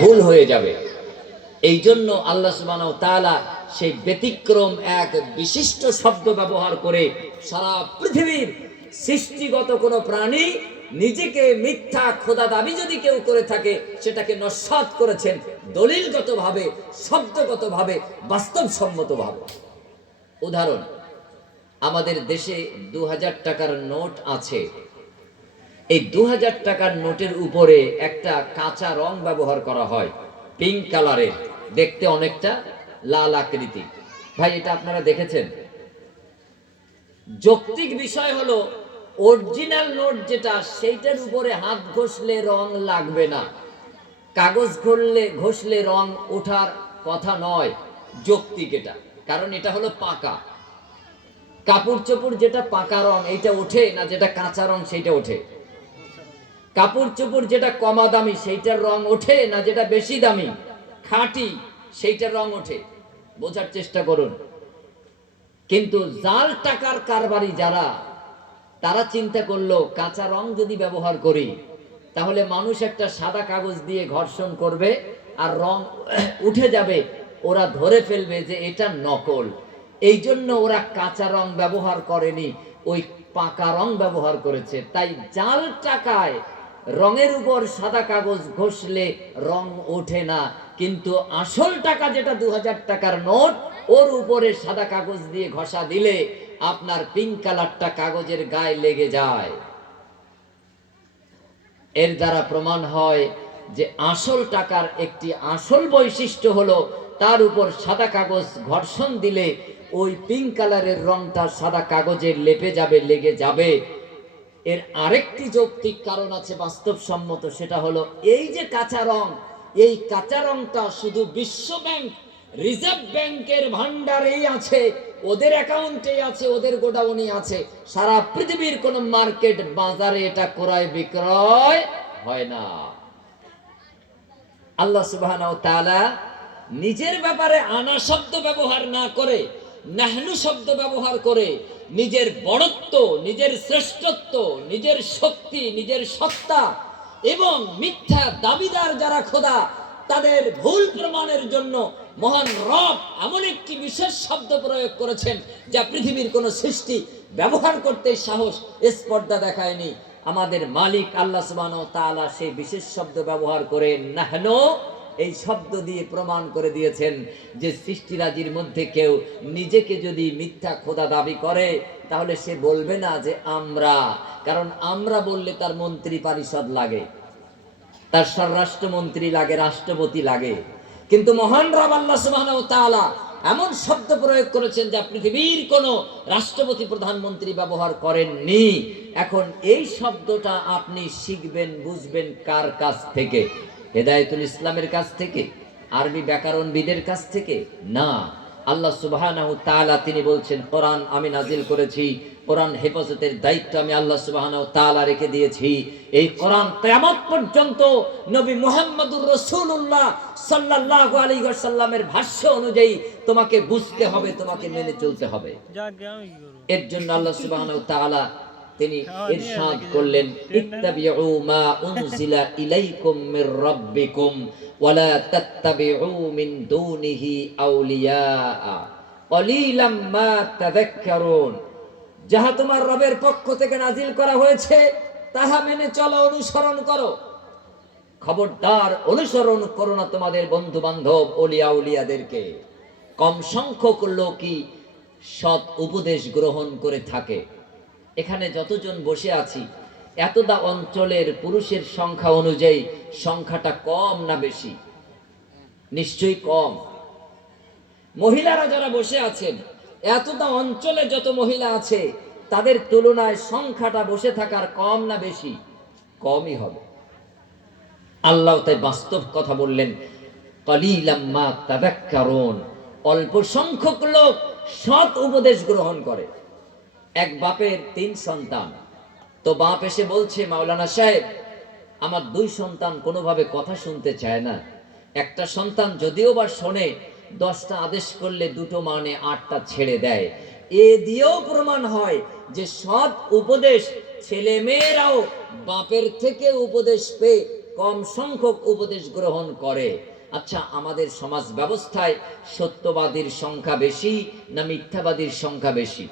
ভুল হয়ে যাবে। এই জন্য আল্লাহ সুবহানাহু ওয়া তাআলা সেই ব্যতিক্রম এক বিশিষ্ট শব্দ ব্যবহার করে সারা পৃথিবীর সৃষ্টিগত কোনো প্রাণী নিজেকে মিথ্যা খোদা দাবি যদি কেউ করে থাকে সেটাকে নস্যাৎ করেছেন দলিলগতভাবে, শব্দগতভাবে, বাস্তবসম্মতভাবে। উদাহরণ, আমাদের দেশে 2000 টাকার নোট আছে। এই 2000 টাকার নোটের উপরে একটা কাঁচা রং ব্যবহার করা হয়, পিঙ্ক কালারের, দেখতে অনেকটা লাল আকৃতি। ভাই, এটা আপনারা দেখেছেন? যৌক্তিক বিষয় হলো অরিজিনাল নোট যেটা, সেইটার উপরে হাত ঘষলে রং লাগবে না, কাগজ ঘষলে রং ওঠার কথা নয়। যৌক্তিক এটা, কারণ এটা হলো পাকা। কাপড় চোপড় যেটা পাকা রং এইটা ওঠে না, যেটা কাঁচা রং সেইটা ওঠে। কাপড় চোপড় যেটা কমা দামি সেইটার রং ওঠে না, যেটা বেশি দামি খাঁটি সেইটার রং ওঠে। বোঝার চেষ্টা করুন। কিন্তু জাল টাকার কারবারি যারা, তারা চিন্তা করলো কাঁচা রং যদি ব্যবহার করি তাহলে মানুষ একটা সাদা কাগজ দিয়ে ঘর্ষণ করবে আর রং উঠে যাবে, ওরা ধরে ফেলবে যে এটা নকল। এই জন্য ওরা কাঁচা রং ব্যবহার করেনি, ওই পাকা রং ব্যবহার করেছে। তাই জাল টাকায় রঙের উপর সাদা কাগজ ঘষলে রং ওঠে না, কিন্তু আসল টাকা যেটা 2000 টাকার নোট, ওর উপরে সাদা কাগজ দিয়ে ঘষা দিলে আপনার পিঙ্ক কালারটা কাগজের গায়ে লেগে যায়। এর দ্বারা প্রমাণ হয় যে আসল টাকার একটি আসল বৈশিষ্ট্য হলো তার উপর সাদা কাগজ ঘর্ষণ দিলে ওই পিঙ্ক কালারের রংটা সাদা কাগজে লেপে যাবে, লেগে যাবে। এর আরেকটি যৌক্তিক কারণ আছে বাস্তবসম্মত, সেটা হলো এই যে কাঁচা রং, এই কাঁচা রংটা শুধু বিশ্ব ব্যাংক, রিজার্ভ ব্যাংকের ভান্ডারেই আছে, ওদের অ্যাকাউন্টেই আছে, ওদের গোডাউনে আছে। সারা পৃথিবীর কোন মার্কেট বাজারে এটা ক্রয় বিক্রয় হয় না। আল্লাহ সুবহানাহু ওয়া তাআলা নিজের ব্যাপারে আনা শব্দ ব্যবহার না করে নাহনু শব্দ ব্যবহার করে নিজের বড়ত্ব, নিজের শ্রেষ্ঠত্ব, নিজের শক্তি, নিজের সত্তা এবং মিথ্যা দাবিদার যারা খোদা তাদের ভুল প্রমাণের জন্য মহান রব এমন একটি বিশেষ শব্দ প্রয়োগ করেছেন যা পৃথিবীর কোন সৃষ্টি ব্যবহার করতে সাহস স্পর্ধা দেখায়নি। আমাদের মালিক আল্লাহ সুবহানাহু ওয়া তাআলা সেই বিশেষ শব্দ ব্যবহার করে নাহনু এই শব্দ দিয়ে প্রমাণ করে দিয়েছেন যে সৃষ্টিরাজির মধ্যে কেউ নিজেকে যদি মিথ্যা খোদা দাবি করে তাহলে সে বলবে না যে আমরা, কারণ আমরা বললে তার মন্ত্রী পরিষদ লাগে, তার স্বরাষ্ট্রমন্ত্রী লাগে, রাষ্ট্রপতি লাগে। কিন্তু মহান রব আল্লাহ সুবহানাহু ওয়া তাআলা এমন শব্দ প্রয়োগ করেছেন যা পৃথিবীর কোন রাষ্ট্রপতি, প্রধানমন্ত্রী ব্যবহার করেননি। এখন এই শব্দটা আপনি শিখবেন, বুঝবেন কার কাছ থেকে? হেদায়েতুল ইসলামের কাছ থেকে? আরবি ব্যাকরণবিদের কাছ থেকে? না, আল্লাহ সুবহানাহু ওয়া তাআলা তিনি বলছেন কোরআন আমি নাজিল করেছি, কোরআন হেফাজতের দায়িত্ব আমি আল্লাহ সুবহানাহু ওয়া তাআলা রেখে দিয়েছি। এই কোরআন কিয়ামত পর্যন্ত নবী মুহাম্মদুর রাসূলুল্লাহ সাল্লাল্লাহু আলাইহি ওয়াসাল্লামের ভাষ্য অনুযায়ী তোমাকে বুঝতে হবে, তোমাকে মেনে চলতে হবে। এর জন্য আল্লাহ সুবহানাহু ওয়া তাআলা তিনি ইরশাদ করলেন ইত্তাবিউ মা উনজিলা ইলাইকুম মির রাব্বিকুম ওয়ালা তাত্তাবিউ মিন দুনিহি আউলিয়া ক্বালিলাম মা তাযাক্কারুন। যাহা তোমার রবের পক্ষ থেকে নাজিল করা হয়েছে তাহা মেনে চলো, অনুসরণ করো। খবরদার অনুসরণ করো না তোমাদের বন্ধু বান্ধব ওলিয়া উলিয়াদেরকে। কম সংখ্যক লোকই সৎ উপদেশ গ্রহণ করে থাকে। এখানে যতজন বসে আছি এতটা অঞ্চলের পুরুষের সংখ্যা অনুযায়ী সংখ্যাটা কম না বেশি? নিশ্চয়ই কম। মহিলারা যারা বসে আছেন এতটা অঞ্চলে যত মহিলা আছে তাদের তুলনায় সংখ্যাটা বসে থাকার কম না বেশি? কমই হবে। আল্লাহ তাই বাস্তব কথা বললেন ক্বালিলাম মা তাযাক্কারুন, অল্প সংখ্যক লোক সৎ উপদেশ গ্রহণ করে। এক বাপের 3 সন্তান, তো বাপ এসে বলছে মাওলানা সাহেব আমার 2 সন্তান কোনোভাবে কথা শুনতে চায় না। একটা সন্তান যদিও বা শোনে 10টা আদেশ করলে 2টো মানে 8টা ছেড়ে দেয়। এ দিয়েও প্রমাণ হয় যে সৎ উপদেশ ছেলে মেয়েরাও বাপের থেকে উপদেশ পেয়ে কম সংখ্যক উপদেশ গ্রহণ করে। আচ্ছা, আমাদের সমাজ ব্যবস্থায় সত্যবাদীর সংখ্যা বেশি না মিথ্যাবাদীর সংখ্যা বেশি?